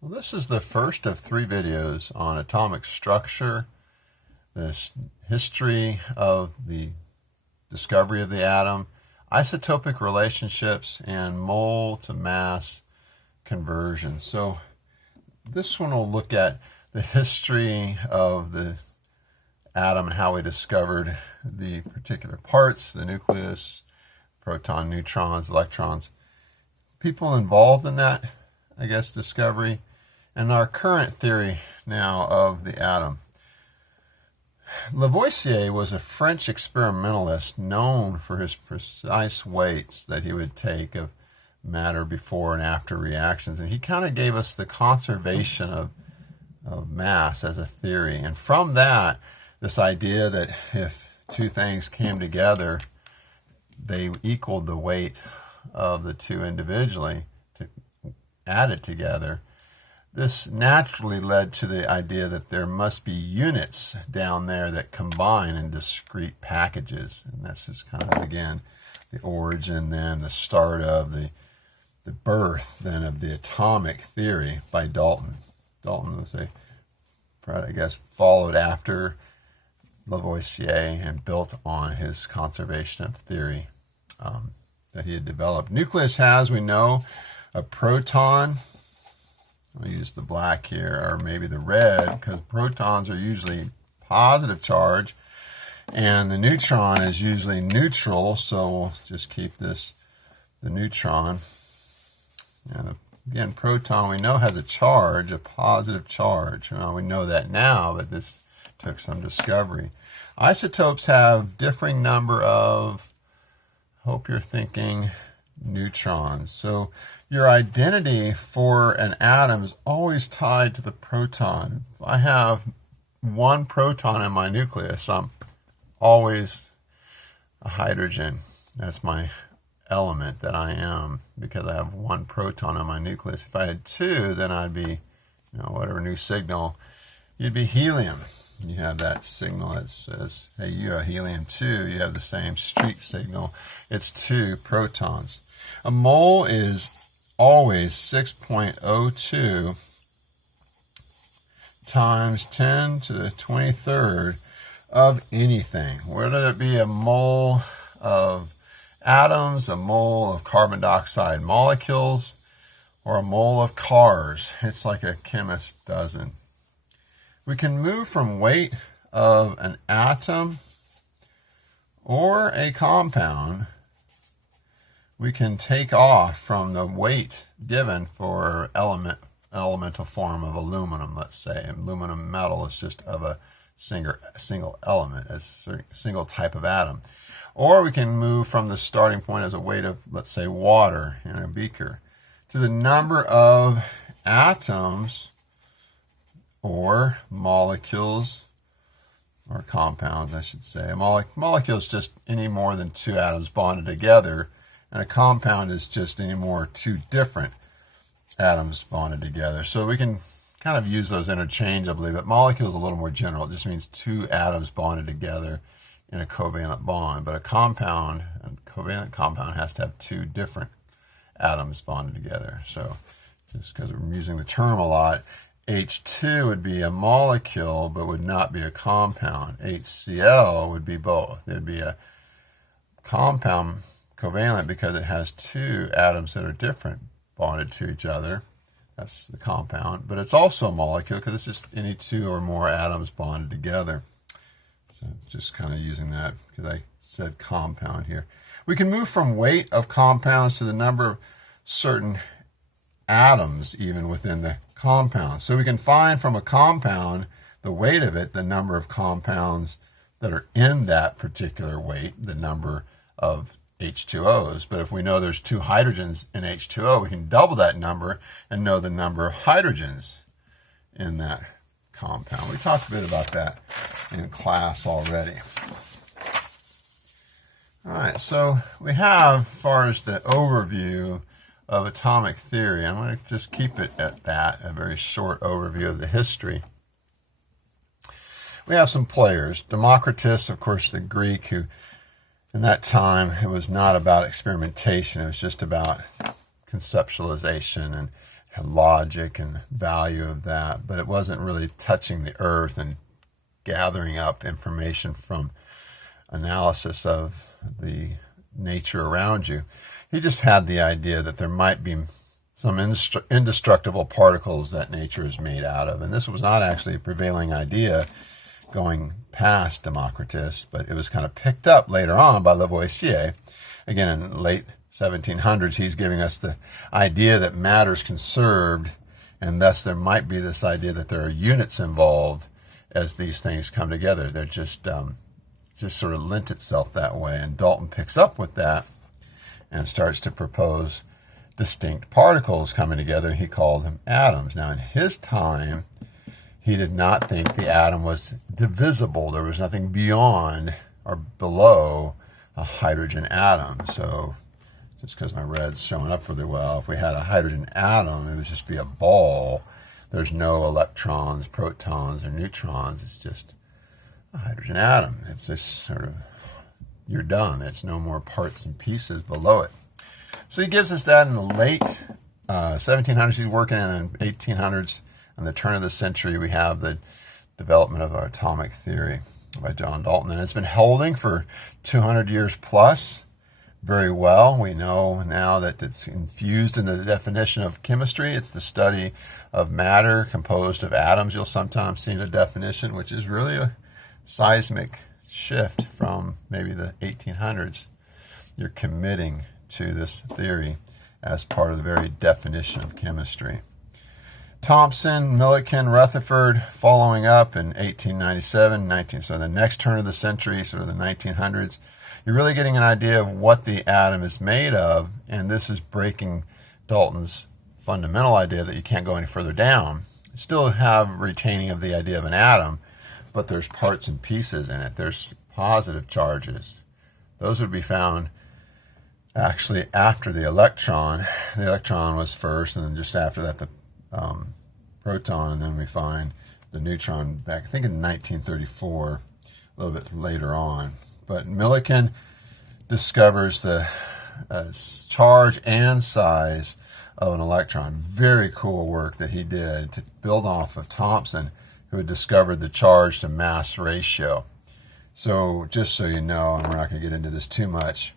Well, this is the first of 3 videos on atomic structure, this history of the discovery of the atom, isotopic relationships, and mole to mass conversion. So this one will look at the history of the atom and how we discovered the particular parts, the nucleus, proton, neutrons, electrons, people involved in that, discovery, and our current theory now of the atom. Lavoisier was a French experimentalist known for his precise weights that he would take of matter before and after reactions, and he kind of gave us the conservation of mass as a theory. And from that, this idea that if 2 things came together, they equaled the weight of the 2 individually added together. This naturally led to the idea that there must be units down there that combine in discrete packages. And that's just kind of, again, the origin, then the start of the birth, then, of the atomic theory by Dalton. Dalton was followed after Lavoisier and built on his conservation of theory that he had developed. Nucleus has, we know, a proton. I'll use the black here, or maybe the red, because protons are usually positive charge, and the neutron is usually neutral, so we'll just keep this, the neutron. And again, proton we know has a charge, a positive charge. Well, we know that now, but this took some discovery. Isotopes have differing number of, hope you're thinking, neutrons. So your identity for an atom is always tied to the proton. If I have 1 proton in my nucleus, I'm always a hydrogen. That's my element that I am, because I have 1 proton in my nucleus. If I had 2, then I'd be, whatever new signal, you'd be helium. You have that signal that says, hey, you are helium-2. You have the same streak signal. It's 2 protons. A mole is always 6.02 times 10 to the 23rd of anything. Whether it be a mole of atoms, a mole of carbon dioxide molecules, or a mole of cars. It's like a chemist doesn't. We can move from weight of an atom or a compound. We can take off from the weight given for elemental form of aluminum, let's say. Aluminum metal is just of a single element, a single type of atom. Or we can move from the starting point as a weight of, let's say, water in a beaker to the number of atoms or molecules, or compounds, I should say. A molecule is just any more than 2 atoms bonded together, and a compound is just any more 2 different atoms bonded together. So we can kind of use those interchangeably, but molecule is a little more general. It just means 2 atoms bonded together in a covalent bond. But a covalent compound has to have 2 different atoms bonded together. So just because we're using the term a lot, H2 would be a molecule, but would not be a compound. HCl would be both. It would be a compound covalent because it has 2 atoms that are different bonded to each other. That's the compound. But it's also a molecule because it's just any 2 or more atoms bonded together. So just kind of using that because I said compound here. We can move from weight of compounds to the number of certain atoms even within the compound. So we can find from a compound the weight of it, the number of compounds that are in that particular weight, the number of H2Os. But if we know there's 2 hydrogens in H2O, we can double that number and know the number of hydrogens in that compound. We talked a bit about that in class already. All right, so we have, as far as the overview of atomic theory, I'm going to just keep it at that, a very short overview of the history. We have some players. Democritus, of course, the Greek, who in that time, it was not about experimentation. It was just about conceptualization and logic and value of that, but it wasn't really touching the earth and gathering up information from analysis of the nature around you. He just had the idea that there might be some indestructible particles that nature is made out of. And this was not actually a prevailing idea going past Democritus, but it was kind of picked up later on by Lavoisier. Again, in the late 1700s, he's giving us the idea that matter is conserved, and thus there might be this idea that there are units involved as these things come together. They're just sort of lent itself that way. And Dalton picks up with that and starts to propose distinct particles coming together. He called them atoms. Now, in his time, he did not think the atom was divisible. There was nothing beyond or below a hydrogen atom. So just because my red's showing up really well, if we had a hydrogen atom, it would just be a ball. There's no electrons, protons, or neutrons. It's just a hydrogen atom. It's just sort of, you're done. There's no more parts and pieces below it. So he gives us that in the late 1700s. He's working in the 1800s. On the turn of the century, we have the development of our atomic theory by John Dalton. And it's been holding for 200 years plus very well. We know now that it's infused into the definition of chemistry. It's the study of matter composed of atoms. You'll sometimes see in a definition, which is really a seismic shift from maybe the 1800s. You're committing to this theory as part of the very definition of chemistry. Thomson, Millikan, Rutherford following up in 1897, so the next turn of the century, sort of the 1900s, you're really getting an idea of what the atom is made of, and this is breaking Dalton's fundamental idea that you can't go any further down. You still have retaining of the idea of an atom, but there's parts and pieces in it. There's positive charges. Those would be found actually after the electron. The electron was first, and then just after that the proton, and then we find the neutron back, I think in 1934, a little bit later on. But Millikan discovers the charge and size of an electron. Very cool work that he did to build off of Thomson, who had discovered the charge to mass ratio. So just so you know, and we're not going to get into this too much,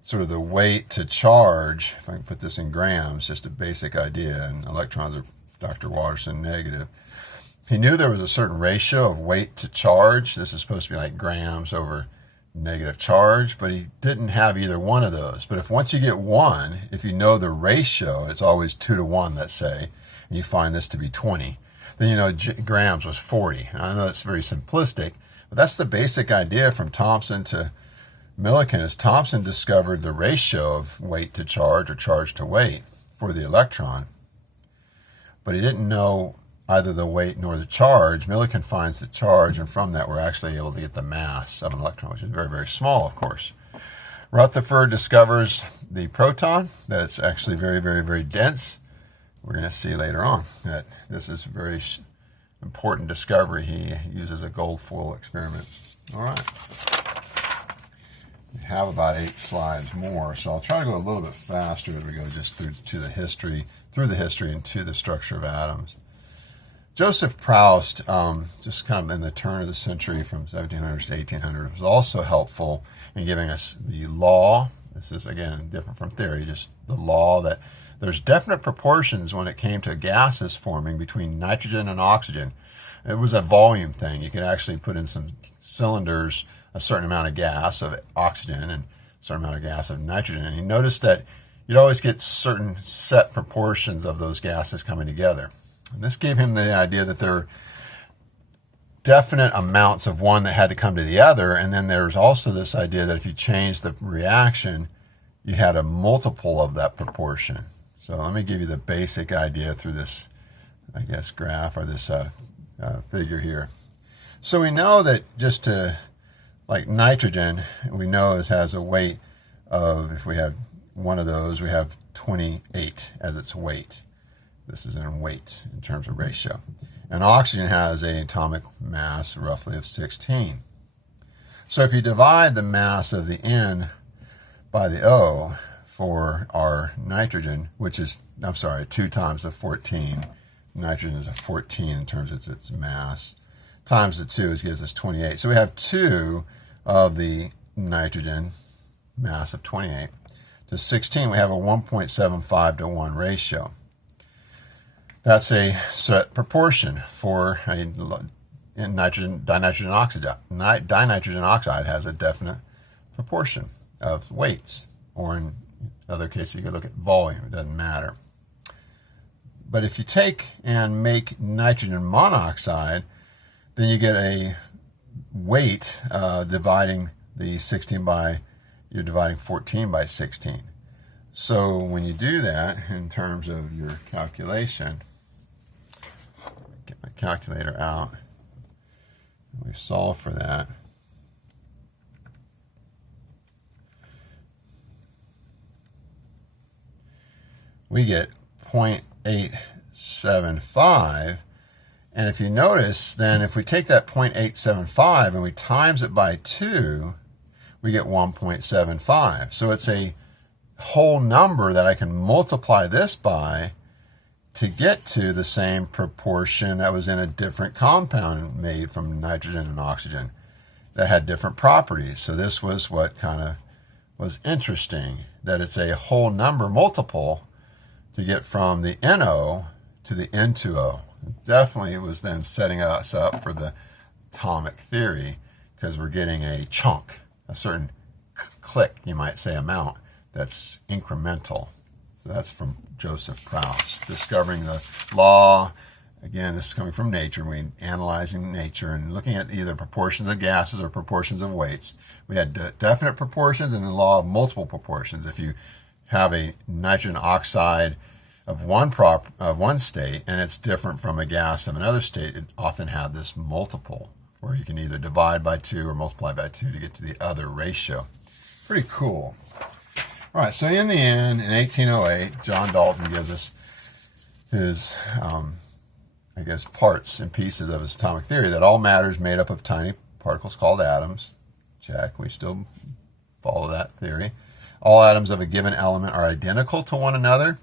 sort of the weight to charge, if I can put this in grams, just a basic idea, and electrons are, Dr. Watterson, negative. He knew there was a certain ratio of weight to charge. This is supposed to be like grams over negative charge, but he didn't have either one of those. But if once you get one, if you know the ratio, it's always 2 to 1, let's say, and you find this to be 20, then you know grams was 40. And I know it's very simplistic, but that's the basic idea from Thomson to Millikan. Is Thomson discovered the ratio of weight to charge or charge to weight for the electron, but he didn't know either the weight nor the charge. Millikan finds the charge, and from that we're actually able to get the mass of an electron, which is very, very small, of course. Rutherford discovers the proton, that it's actually very, very, very dense. We're going to see later on that this is a very important discovery. He uses a gold foil experiment. All right. We have about 8 slides more, so I'll try to go a little bit faster as we go just through the history and to the structure of atoms. Joseph Proust, just kind of in the turn of the century from 1700 to 1800, was also helpful in giving us the law. This is, again, different from theory, just the law that there's definite proportions when it came to gases forming between nitrogen and oxygen. It was a volume thing. You could actually put in some cylinders a certain amount of gas of oxygen and a certain amount of gas of nitrogen. And you notice that you'd always get certain set proportions of those gases coming together. And this gave him the idea that there were definite amounts of one that had to come to the other. And then there's also this idea that if you change the reaction, you had a multiple of that proportion. So let me give you the basic idea through this, I guess, graph or this figure here. So we know that just to, like nitrogen, we know it has a weight of, if we have one of those, we have 28 as its weight. This is in weight in terms of ratio. And oxygen has an atomic mass roughly of 16. So if you divide the mass of the N by the O for our nitrogen, which is, I'm sorry, 2 times the 14. Nitrogen is a 14 in terms of its mass. Times the 2 gives us 28. So we have 2 of the nitrogen, mass of 28, to 16. We have a 1.75 to 1 ratio. That's a set proportion for a dinitrogen oxide. Dinitrogen oxide has a definite proportion of weights, or in other cases you could look at volume, it doesn't matter. But if you take and make nitrogen monoxide, then you get a weight dividing the 16 by, you're dividing 14 by 16. So when you do that in terms of your calculation, get my calculator out, we solve for that. We get 0.875, and if you notice, then if we take that 0.875 and we times it by 2, we get 1.75. So it's a whole number that I can multiply this by to get to the same proportion that was in a different compound made from nitrogen and oxygen that had different properties. So this was what kind of was interesting, that it's a whole number multiple to get from the NO to the N2O. Definitely it was then setting us up for the atomic theory, because we're getting a chunk, a certain click, you might say, amount that's incremental. So that's from Joseph Proust, discovering the law. Again, this is coming from nature. We're analyzing nature and looking at either proportions of gases or proportions of weights. We had definite proportions and the law of multiple proportions. If you have a nitrogen oxide of one state and it's different from a gas of another state, it often had this multiple where you can either divide by 2 or multiply by 2 to get to the other ratio. Pretty cool. All right, so in the end, in 1808, John Dalton gives us his, parts and pieces of his atomic theory, that all matter is made up of tiny particles called atoms. Check, we still follow that theory. All atoms of a given element are identical to one another.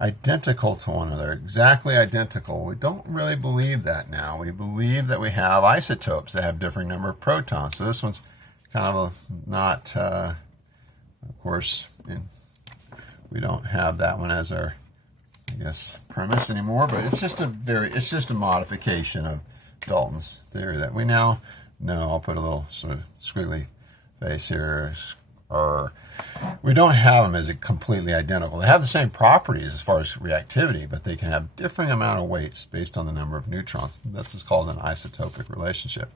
Identical to one another, exactly identical. We don't really believe that now. We believe that we have isotopes that have differing number of protons. So this one's kind of not, of course, we don't have that one as our, premise anymore, but it's just a modification of Dalton's theory that we now know. I'll put a little sort of squiggly face here, or we don't have them as completely identical. They have the same properties as far as reactivity, but they can have differing amount of weights based on the number of neutrons. That's what's called an isotopic relationship.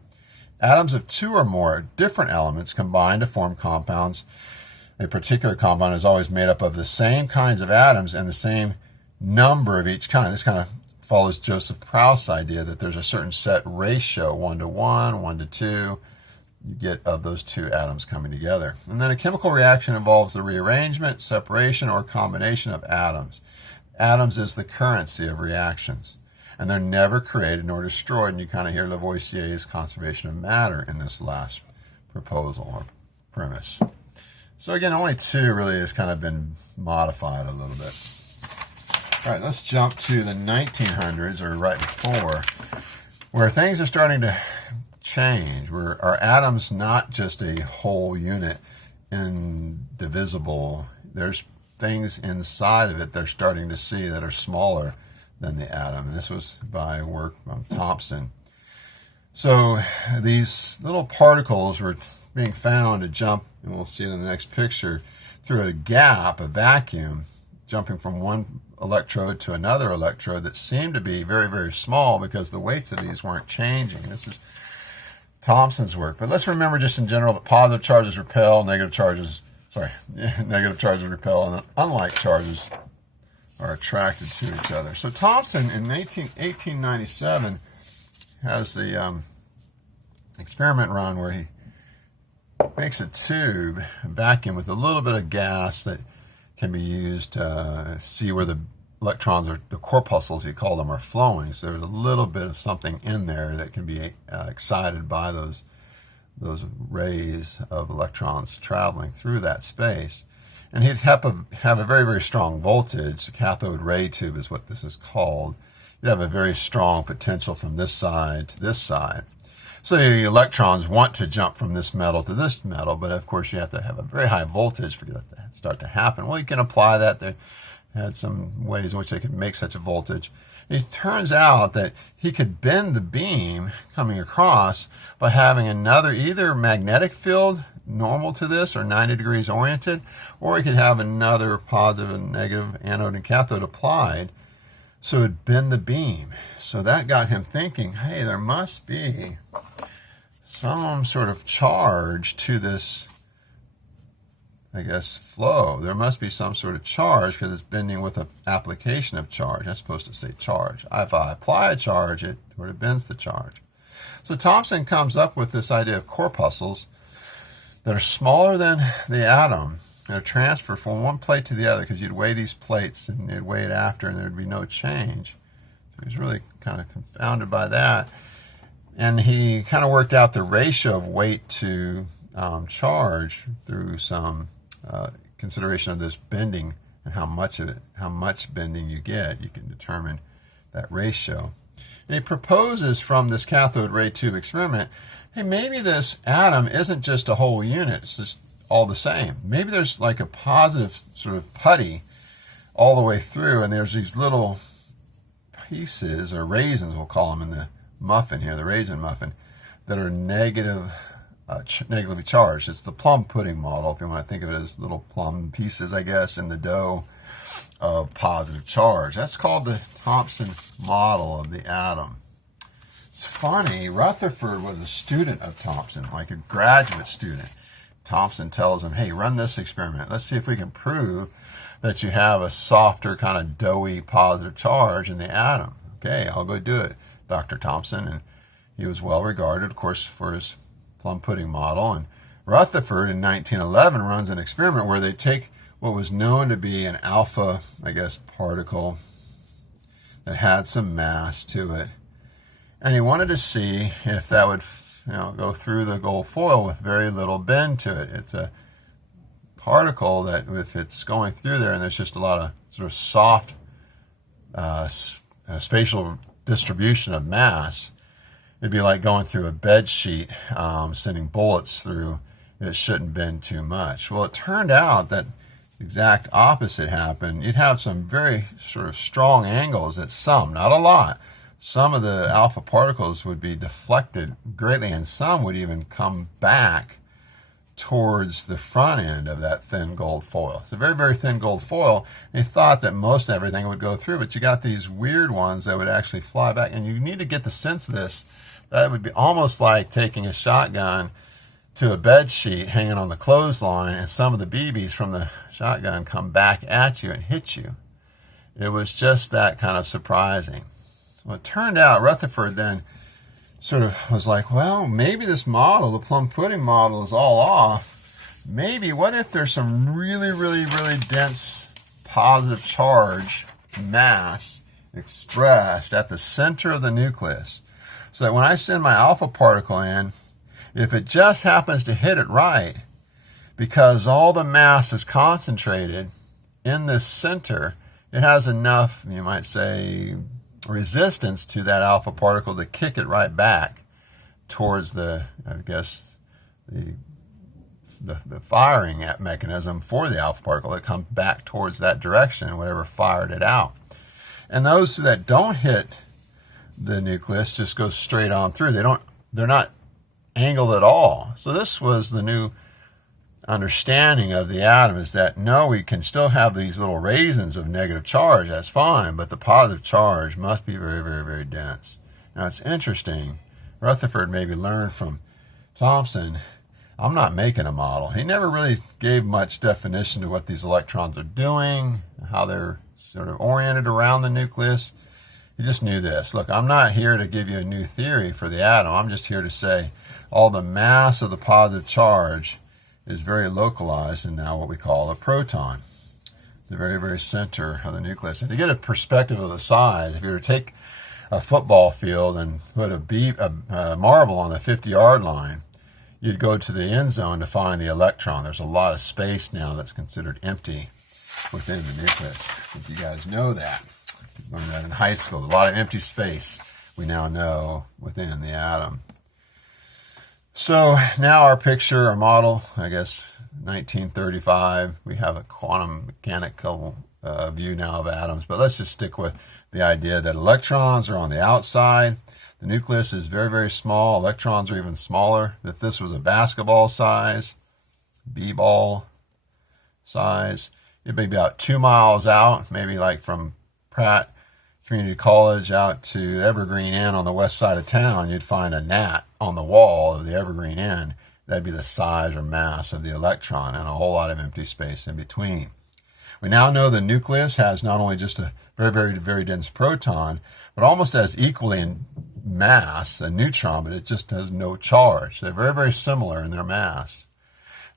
Atoms of 2 or more different elements combine to form compounds. A particular compound is always made up of the same kinds of atoms and the same number of each kind. This kind of follows Joseph Proust's idea that there's a certain set ratio, 1 to 1, 1 to 2, you get of those 2 atoms coming together. And then a chemical reaction involves the rearrangement, separation, or combination of atoms. Atoms is the currency of reactions, and they're never created nor destroyed. And you kind of hear Lavoisier's conservation of matter in this last proposal or premise. So again, only 2 really has kind of been modified a little bit. All right, let's jump to the 1900s, or right before, where things are starting to change, where our atom's not just a whole unit, indivisible. There's things inside of it they're starting to see that are smaller than the atom. And this was by work from Thomson. So these little particles were being found to jump, and we'll see it in the next picture, through a gap, a vacuum, jumping from one electrode to another electrode that seemed to be very, very small because the weights of these weren't changing. This is Thomson's work. But let's remember just in general that positive charges repel, negative charges repel, and unlike charges are attracted to each other. So Thomson in 1897 has the experiment run where he makes a tube, a vacuum with a little bit of gas that can be used to see where the electrons, or the corpuscles, he called them, are flowing. So there's a little bit of something in there that can be excited by those rays of electrons traveling through that space. And he'd have a very, very strong voltage. The cathode ray tube is what this is called. You'd have a very strong potential from this side to this side. So the electrons want to jump from this metal to this metal, but of course you have to have a very high voltage for that to start to happen. Well, you can apply that. They had some ways in which they could make such a voltage. It turns out that he could bend the beam coming across by having another either magnetic field normal to this or 90 degrees oriented, or he could have another positive and negative anode and cathode applied, so it would bend the beam. So that got him thinking, hey, there must be some sort of charge to this, I guess, flow. There must be some sort of charge because it's bending with an application of charge. I'm supposed to say charge. If I apply a charge, it bends the charge. So Thomson comes up with this idea of corpuscles that are smaller than the atom. They're transferred from one plate to the other because you'd weigh these plates and you'd weigh it after and there'd be no change. So he's really kind of confounded by that. And he kind of worked out the ratio of weight to charge through some consideration of this bending and how much bending you get. You can determine that ratio. And he proposes from this cathode ray tube experiment, hey, maybe this atom isn't just a whole unit, it's just all the same. Maybe there's like a positive sort of putty all the way through, and there's these little pieces, or raisins we'll call them in the muffin here, the raisin muffin, that are negatively charged. It's the plum pudding model, if you want to think of it as little plum pieces, I guess, in the dough of positive charge. That's called the Thomson model of the atom. It's funny, Rutherford was a student of Thomson, like a graduate student. Thomson tells him, hey, run this experiment. Let's see if we can prove that you have a softer, kind of doughy positive charge in the atom. Okay, I'll go do it, Dr. Thomson. And he was well regarded, of course, for his plum pudding model. And Rutherford in 1911 runs an experiment where they take what was known to be an alpha, I guess, particle that had some mass to it. And he wanted to see if that would go through the gold foil with very little bend to it. It's a particle that if it's going through there and there's just a lot of sort of soft spatial distribution of mass, it'd be like going through a bed sheet, sending bullets through. It shouldn't bend too much. Well, it turned out that the exact opposite happened. You'd have some very sort of strong angles at some, not a lot. Some of the alpha particles would be deflected greatly, and some would even come back towards the front end of that thin gold foil. It's a very, very thin gold foil. And he thought that most everything would go through, but you got these weird ones that would actually fly back. And you need to get the sense of this. That would be almost like taking a shotgun to a bed sheet hanging on the clothesline, and some of the BBs from the shotgun come back at you and hit you. It was just that kind of surprising. Well, it turned out Rutherford then sort of was like, well, maybe this model, the plum pudding model, is all off. Maybe, what if there's some really, really, really dense positive charge mass expressed at the center of the nucleus, so that when I send my alpha particle in, if it just happens to hit it right, because all the mass is concentrated in this center, it has enough, you might say, resistance to that alpha particle to kick it right back towards the, I guess, the firing mechanism for the alpha particle. It comes back towards that direction, whatever fired it out. And those that don't hit the nucleus just go straight on through. They're not angled at all. So this was the new understanding of the atom, is that no, we can still have these little raisins of negative charge, that's fine, but the positive charge must be very, very, very dense. Now it's interesting, Rutherford maybe learned from Thomson, I'm not making a model. He never really gave much definition to what these electrons are doing, how they're sort of oriented around the nucleus. He just knew this. Look, I'm not here to give you a new theory for the atom. I'm just here to say all the mass of the positive charge is very localized in now what we call a proton, the very, very center of the nucleus. And to get a perspective of the size, if you were to take a football field and put a marble on the 50-yard line, you'd go to the end zone to find the electron. There's a lot of space now that's considered empty within the nucleus. I think you guys know that. You learned that in high school. A lot of empty space we now know within the atom. So now our picture, our model, I guess 1935, we have a quantum mechanical view now of atoms, but let's just stick with the idea that electrons are on the outside. The nucleus is very, very small. Electrons are even smaller. If this was a basketball size, b-ball size, it'd be about 2 miles out, maybe like from Pratt Community College out to Evergreen Inn on the west side of town. You'd find a gnat on the wall of the Evergreen Inn. That'd be the size or mass of the electron, and a whole lot of empty space in between. We now know the nucleus has not only just a very, very, very dense proton, but almost as equally in mass a neutron, but it just has no charge. They're very, very similar in their mass.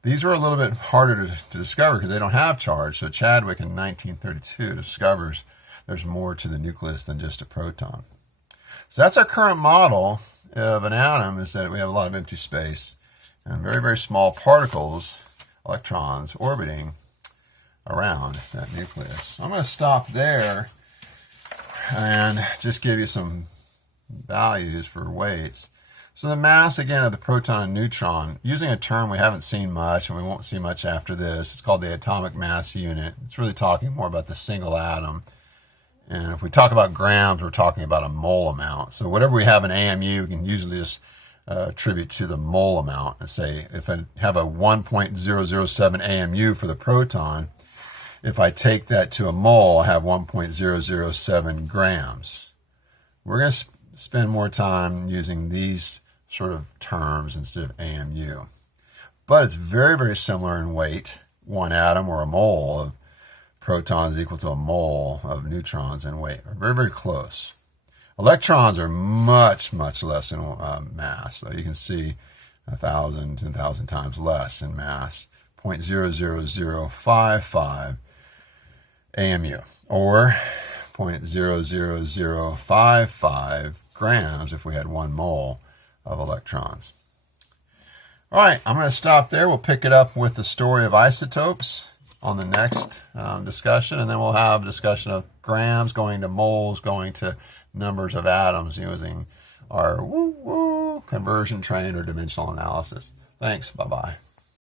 These were a little bit harder to discover because they don't have charge. So Chadwick in 1932 discovers there's more to the nucleus than just a proton. So that's our current model of an atom, is that we have a lot of empty space and very, very small particles, electrons, orbiting around that nucleus. I'm going to stop there and just give you some values for weights. So the mass, again, of the proton and neutron, using a term we haven't seen much and we won't see much after this, it's called the atomic mass unit. It's really talking more about the single atom. And if we talk about grams, we're talking about a mole amount. So whatever we have in AMU, we can usually just attribute to the mole amount. And say, if I have a 1.007 AMU for the proton, if I take that to a mole, I have 1.007 grams. We're going to spend more time using these sort of terms instead of AMU. But it's very, very similar in weight. One atom or a mole of protons equal to a mole of neutrons in weight. Are very, very close. Electrons are much, much less in mass. So you can see 1,000, 10,000 times less in mass. 0.00055 AMU, or 0.00055 grams if we had 1 mole of electrons. All right, I'm going to stop there. We'll pick it up with the story of isotopes on the next discussion, and then we'll have a discussion of grams going to moles, going to numbers of atoms using our conversion train or dimensional analysis. Thanks. Bye-bye.